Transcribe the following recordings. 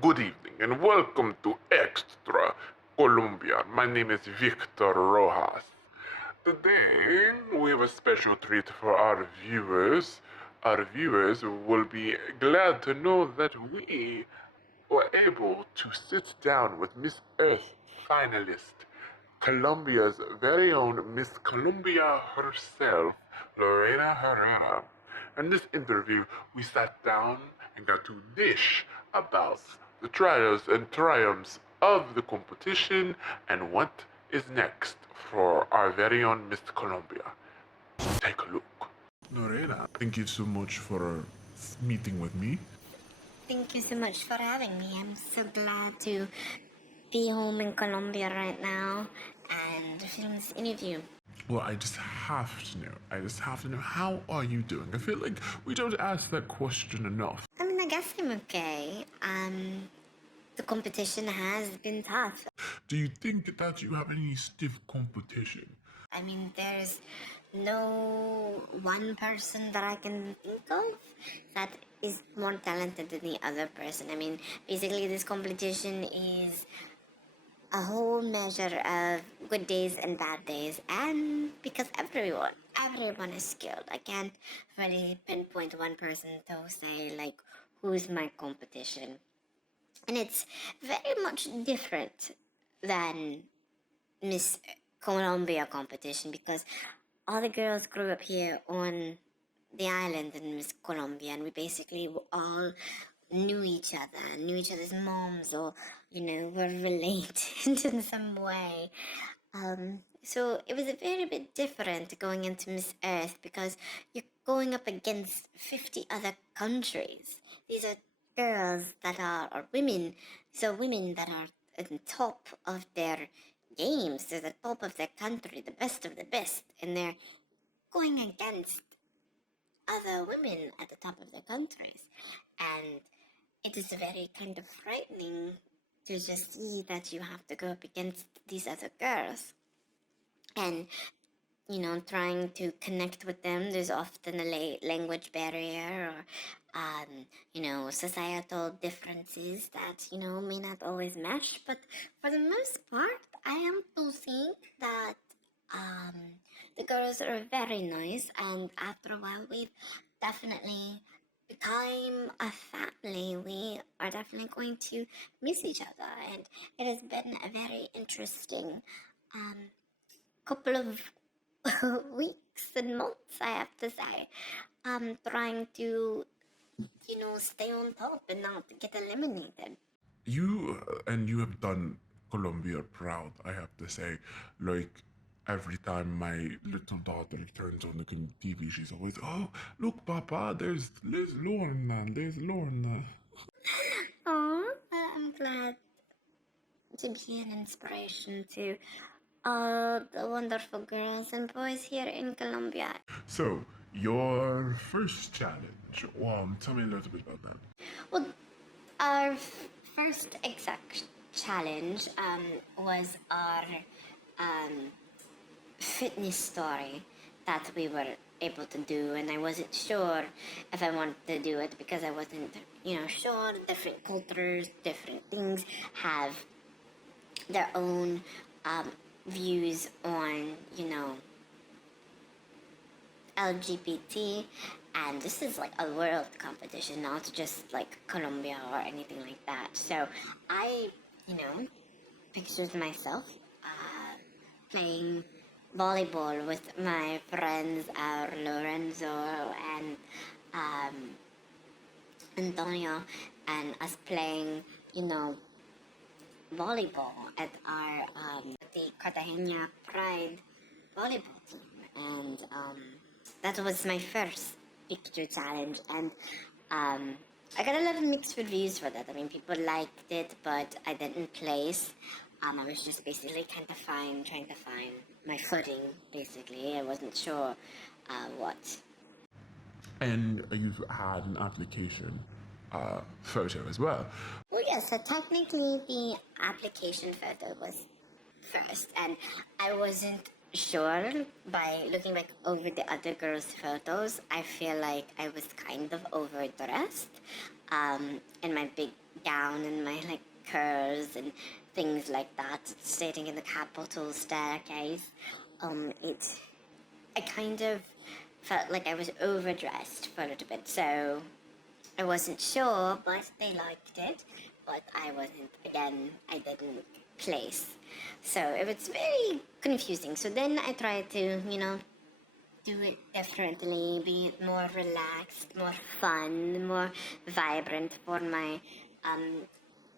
Good evening and welcome to Extra Colombia. My name is Victor Rojas. Today we have a special treat for our viewers. Our viewers will be glad to know that we were able to sit down with Miss Earth finalist, Colombia's very own Miss Colombia herself, Lorena Herrera. In this interview, we sat down and got to dish about the trials and triumphs of the competition and what is next for our very own Miss Colombia. So take a look. Lorena, thank you so much for meeting with me. Thank you so much for having me. I'm so glad to be home in Colombia right now and film this interview. Well, I just have to know, how are you doing? I feel like we don't ask that question enough. I mean, I guess I'm okay. The competition has been tough. Do you think that you have any stiff competition? I mean, there's no one person that I can think of that is more talented than the other person. I mean, basically, this competition is a whole measure of good days and bad days, and because everyone is skilled. I can't really pinpoint one person to say like who's my competition, and it's very much different than Miss Colombia competition because all the girls grew up here on the island in Miss Colombia, and we basically all knew each other's moms, or were related in some way. So it was a very bit different going into Miss Earth because you're going up against 50 other countries. These are girls that are, or women, so women that are at the top of their games, they're the top of their country, the best of the best, and they're going against other women at the top of their countries. And it is very kind of frightening to just see that you have to go up against these other girls. And, trying to connect with them, there's often a language barrier or, societal differences that, may not always mesh. But for the most part, I am to think that the girls are very nice, and after a while, we've definitely become a family. We are definitely going to miss each other, and it has been a very interesting couple of weeks and months, I have to say, trying to, stay on top and not get eliminated. You have done Colombia proud, I have to say. Like, every time my little daughter turns on the TV, she's always, oh, look, Papa, there's Lorna. Oh, I'm glad to be an inspiration to all the wonderful girls and boys here in Colombia. So, your first challenge, tell me a little bit about that. Well, our first exact challenge was our fitness story that we were able to do, and I wasn't sure if I wanted to do it because I wasn't, sure. Different cultures, different things have their own views on, LGBT, and this is like a world competition, not just like Colombia or anything like that. So I, pictured myself playing volleyball with my friends Lorenzo and Antonio, and us playing, volleyball at our the Cartagena Pride volleyball team, and that was my first picture challenge, and I got a lot of mixed reviews for that. I mean, people liked it, but I didn't place. I was just basically trying to find my footing. Basically, I wasn't sure what. And you've had an application photo as well. Well, yes. So technically, the application photo was first, and I wasn't sure by looking back over the other girls' photos, I feel like I was kind of overdressed. In my big gown and my like curls and things like that, sitting in the Capitol staircase. It I kind of felt like I was overdressed for a little bit, so I wasn't sure, but they liked it. But I wasn't, again, I didn't place. So it was very confusing. So then I tried to, do it differently, be more relaxed, more fun, more vibrant for my um,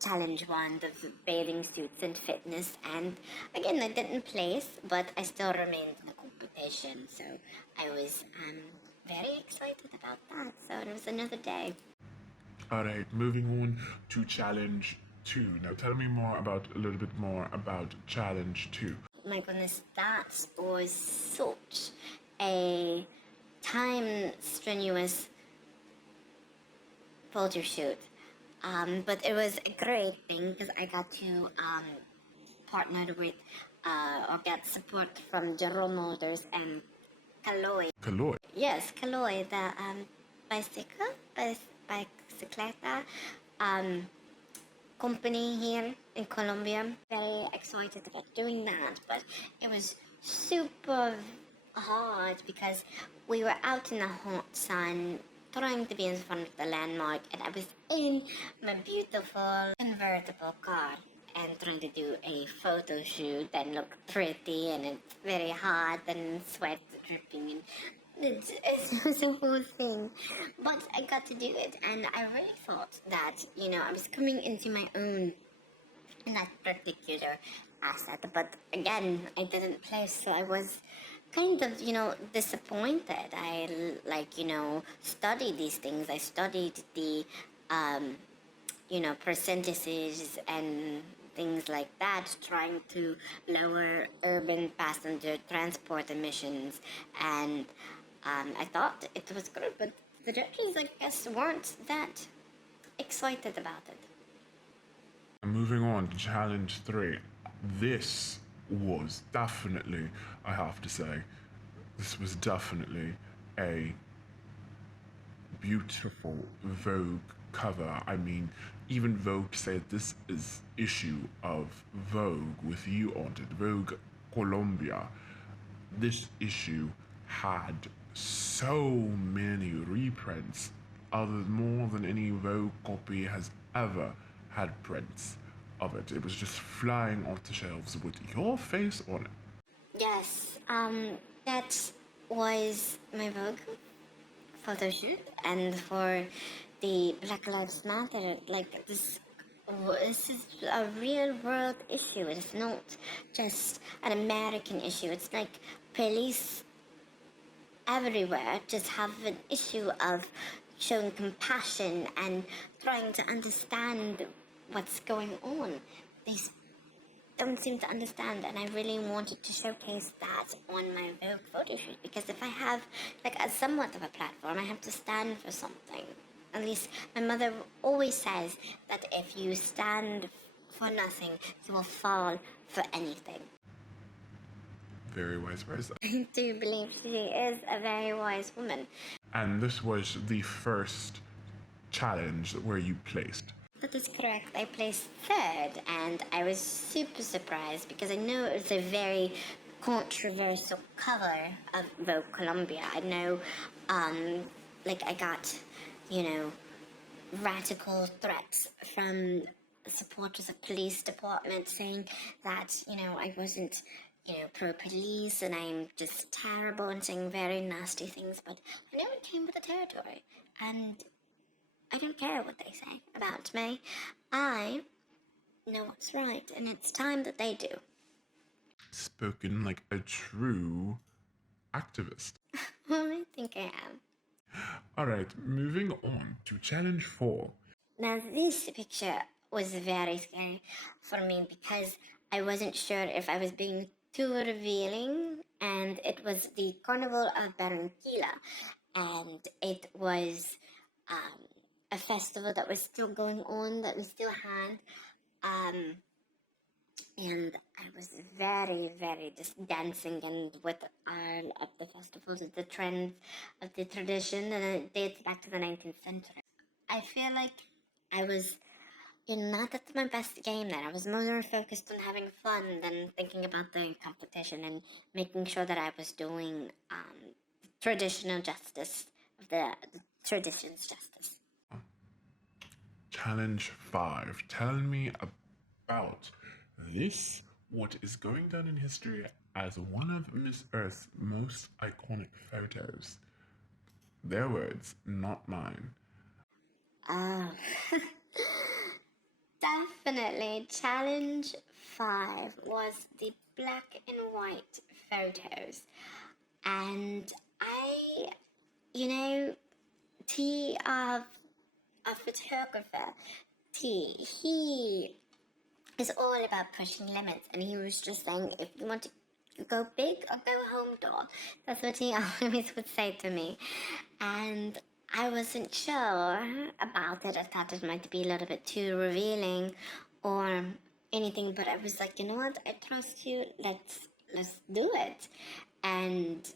challenge one of bathing suits and fitness. And again, I didn't place, but I still remained in the competition. So I was very excited about that. So it was another day. All right, moving on to challenge 2. Now tell me a little bit more about challenge 2. My goodness, that was such a time strenuous photo shoot. But it was a great thing because I got to partner with or get support from General Motors and Caloi. Kaloi. Yes, Caloi, the bicycle, bicicleta company here in Colombia. Very excited about doing that, but it was super hard because we were out in the hot sun trying to be in front of the landmark, and I was in my beautiful convertible car and trying to do a photo shoot and look pretty, and it's very hot and sweat dripping, and it was a whole thing. But I got to do it, and I really thought that, I was coming into my own in that particular asset. But again, I didn't place, so I was kind of, disappointed. I, studied these things. I studied the, percentages and things like that, trying to lower urban passenger transport emissions. And I thought it was good, but the judges, I guess, weren't that excited about it. Moving on to challenge 3. This was definitely, I have to say, this was definitely a beautiful Vogue cover. I mean, even Vogue said this is issue of Vogue with you on it, Vogue Colombia. This issue had so many reprints, more than any Vogue copy has ever had prints of it. It was just flying off the shelves with your face on it. Yes, that was my Vogue photo shoot, and for the Black Lives Matter, like this is a real world issue. It's not just an American issue. It's like police everywhere just have an issue of showing compassion and trying to understand what's going on. These don't seem to understand, and I really wanted to showcase that on my Vogue photo shoot, because if I have like a somewhat of a platform, I have to stand for something. At least my mother always says that if you stand for nothing, you will fall for anything. Very wise person. I do believe she is a very wise woman. And this was the first challenge where you placed. That is correct. I placed third, and I was super surprised because I know it's a very controversial cover of Vogue Colombia. I know, I got, radical threats from supporters of police department saying that, I wasn't, pro-police and I'm just terrible and saying very nasty things, but I know it came with the territory, and I don't care what they say about me. I know what's right, and it's time that they do. Spoken like a true activist. Well, I think I am. Alright, moving on to challenge 4. Now, this picture was very scary for me because I wasn't sure if I was being too revealing, and it was the Carnival of Barranquilla, and it was a festival that was still going on, that we still had and I was very, very just dancing and with all of the festivals, the trends of the tradition, and it dates back to the 19th century. I feel like I was not at my best game then. I was more focused on having fun than thinking about the competition and making sure that I was doing traditional justice, the traditions justice. Challenge 5. Tell me about this, what is going down in history as one of Miss Earth's most iconic photos. Their words, not mine. Oh, definitely. Challenge 5 was the black and white photos. And I, you know, T of a photographer, he is all about pushing limits, and he was just saying, if you want to go big or go home, doll. That's what he always would say to me, and I wasn't sure about it. I thought it might be a little bit too revealing, or anything, but I was like, you know what? I trust you. Let's do it, and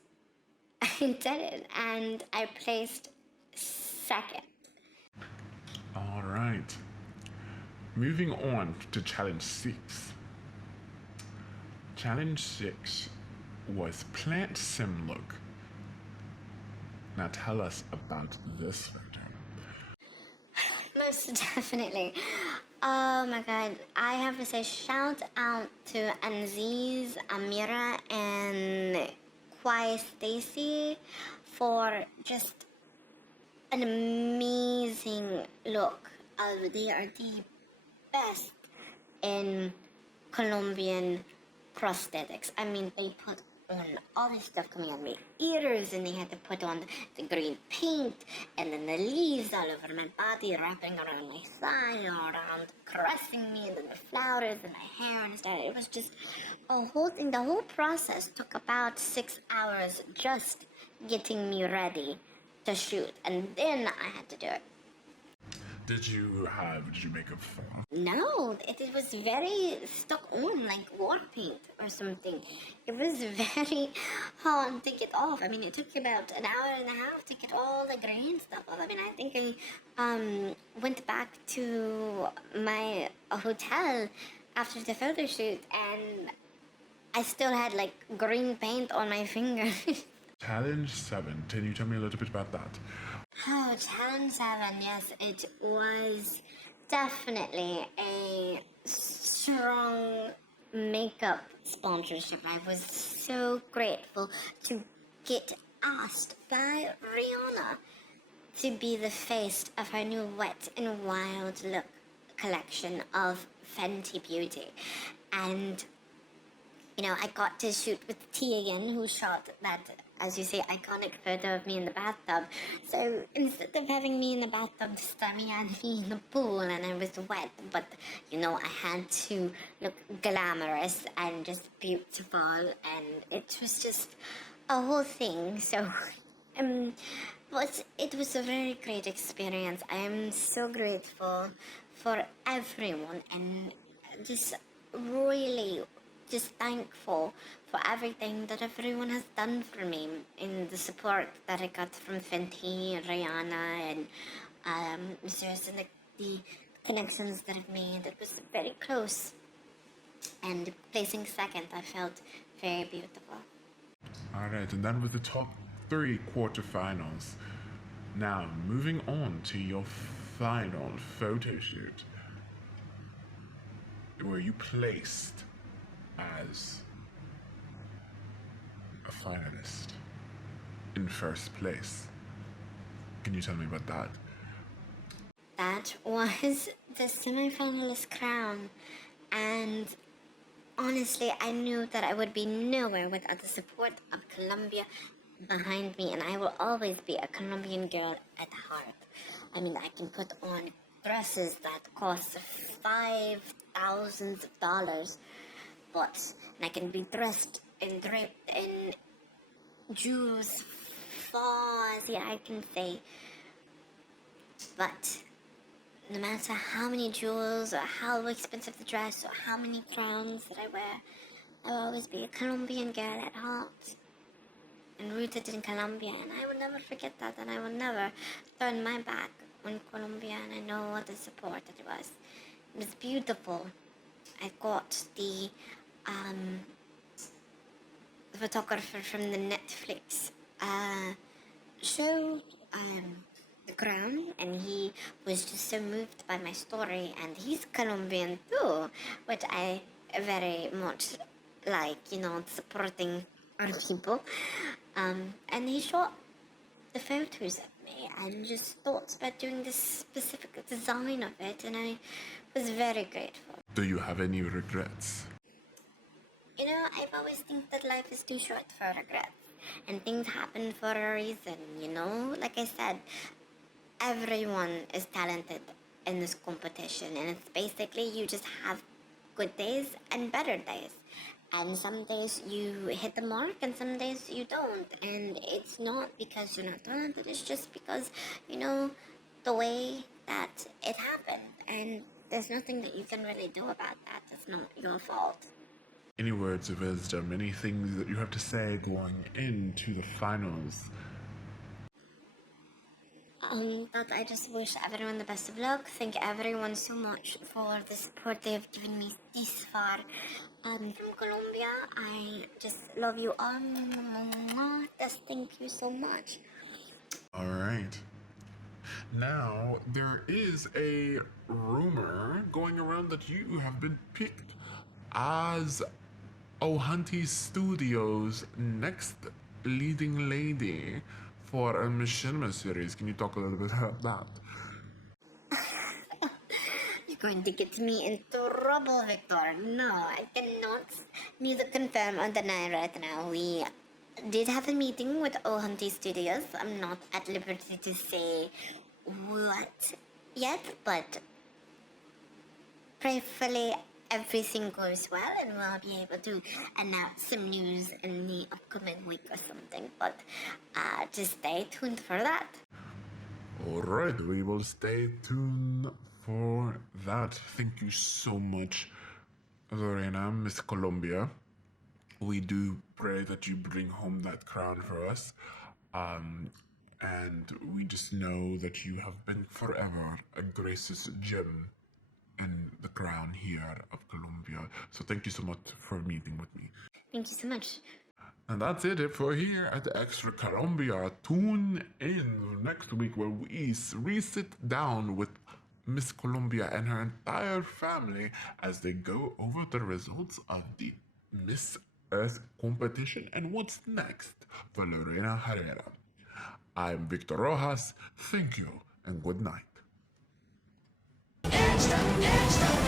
I did it, and I placed second. All right. Moving on to challenge 6. Challenge 6 was plant sim look. Now tell us about this photo. Most definitely. Oh my god. I have to say shout out to Anziz, Amira, and Kwai Stacy for just an amazing look. They are the best in Colombian prosthetics. I mean, they put on all this stuff coming out of my ears, and they had to put on the green paint, and then the leaves all over my body, wrapping around my thigh, all around, caressing me, and then the flowers in my hair and stuff. It was just a whole thing. The whole process took about 6 hours just getting me ready to shoot, and then I had to do it. Did you make a film? No, it was very stuck on like war paint or something. It was very hard to get off. I mean, it took about an hour and a half to get all the green stuff off. I mean, I think I went back to my hotel after the photo shoot, and I still had like green paint on my fingers. Challenge 7. Can you tell me a little bit about that? Oh, Challenge 7, yes, it was definitely a strong makeup sponsorship. I was so grateful to get asked by Rihanna to be the face of her new Wet and Wild look collection of Fenty Beauty. And I got to shoot with T again, who shot that, as you say, iconic photo of me in the bathtub. So instead of having me in the bathtub this time, he had me in the pool and I was wet. But, I had to look glamorous and just beautiful. And it was just a whole thing. So, it was a very great experience. I am so grateful for everyone and just really just thankful for everything that everyone has done for me in the support that I got from Fenty and Rihanna and Mrs. and the connections that I've made. It was very close, and placing second, I felt very beautiful. All right, and that was the top 3 quarterfinals. Now, moving on to your final photo shoot, where you placed as a finalist in first place. Can you tell me about that? That was the semi-finalist crown, and honestly, I knew that I would be nowhere without the support of Colombia behind me, and I will always be a Colombian girl at heart. I mean, I can put on dresses that cost $5,000, but I can be dressed and draped in jewels, furs, yeah, I can say. But no matter how many jewels or how expensive the dress or how many crowns that I wear, I will always be a Colombian girl at heart and rooted in Colombia, and I will never forget that, and I will never turn my back on Colombia, and I know what a support it was. It was beautiful. I got the photographer from the Netflix show, The Crown, and he was just so moved by my story, and he's Colombian too, which I very much like, supporting our people. And he shot the photos of me and just thought about doing this specific design of it, and I was very grateful. Do you have any regrets? I've always think that life is too short for regrets, and things happen for a reason, Like I said, everyone is talented in this competition, and it's basically you just have good days and better days. And some days you hit the mark, and some days you don't. And it's not because you're not talented, it's just because, the way that it happened. And there's nothing that you can really do about that. It's not your fault. Any words of wisdom, any things that you have to say going into the finals? That I just wish everyone the best of luck. Thank everyone so much for the support they have given me this far. From Colombia, I just love you all. Just thank you so much. All right. Now, there is a rumor going around that you have been picked as OHhuntee Studios' next leading lady for a machinima series. Can you talk a little bit about that? You're going to get me in trouble, Victor. No, I cannot neither confirm or deny right now. We did have a meeting with OHhuntee Studios. I'm not at liberty to say what yet, but prayerfully everything goes well and we'll be able to announce some news in the upcoming week or something. But just stay tuned for that. Alright, we will stay tuned for that. Thank you so much, Lorena, Miss Colombia. We do pray that you bring home that crown for us. And we just know that you have been forever a gracious gem in the crown here of Colombia. So thank you so much for meeting with me. Thank you so much. And that's it for here at Extra Colombia. Tune in next week where we sit down with Miss Colombia and her entire family as they go over the results of the Miss Earth competition and what's next for Lorena Herrera. I'm Victor Rojas. Thank you and good night. Extra, extra.